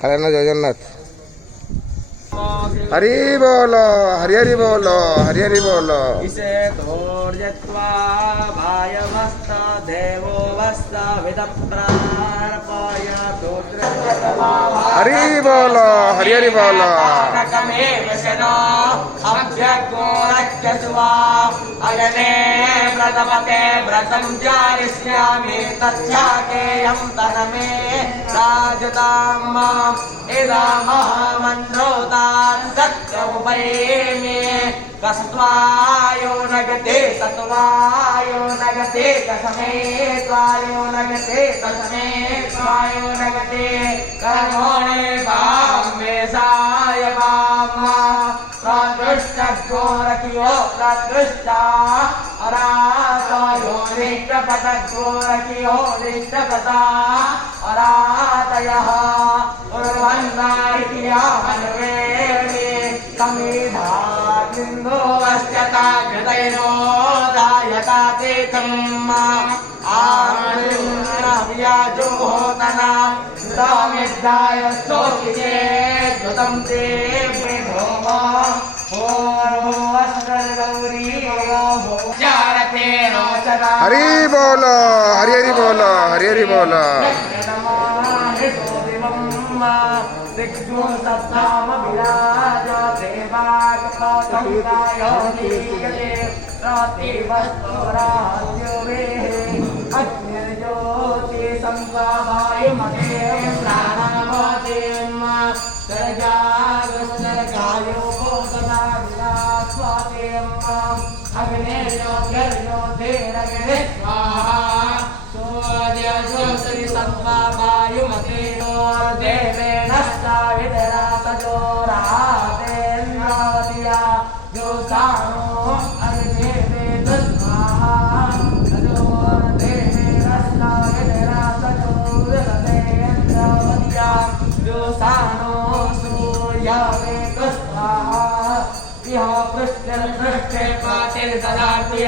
कल्याण जगन्नाथ हरि बोलो हरि हरि बोलो हरि हरि बोलो इसे तोर्जत्वा भायवस्त देवो वस्त विदप्रार्पय हरि बोलो हरि हरि बोलो कमे वसनो अभ्यगोरक्षस्वा अगने व्रतपते व्रतं चारिष्यामि तच्छाकेयं तनमे राजताम् इदमहमन्त्रोतान् सत्यमुपैमि कस्त्वायो नगते सत्वायो नगते कसमे त्वायो नगते कसमे त्वायो नगते कर्मणे वामे साय वामा प्रदृष्ट गोरखियो प्रदृष्ट अरातयो निष्टपत गोरखियो निष्टपता अरातयः उर्वन्नारिकिया हन्वेणि समिधा बिन्दो अस्यता हृदयो दायता तीर्थम् आमृण्यव्याजो होतना तमिद्धाय स्तोकिते द्रुतं ते विभोम हरि बोलो हरि हरि बोलो हरि हरि बोलो अग्ने सूर्य ज्योति संवायुमते देवेन सावितरातजोरातेन्द्रावतिया योसानो अग्ने स्वाहा तजोर्देवेन सावितरातजोरतेन्द्रावतिया योसानो सूर्यवेक स्वाहा इह पृष्ठे पातिल ददाति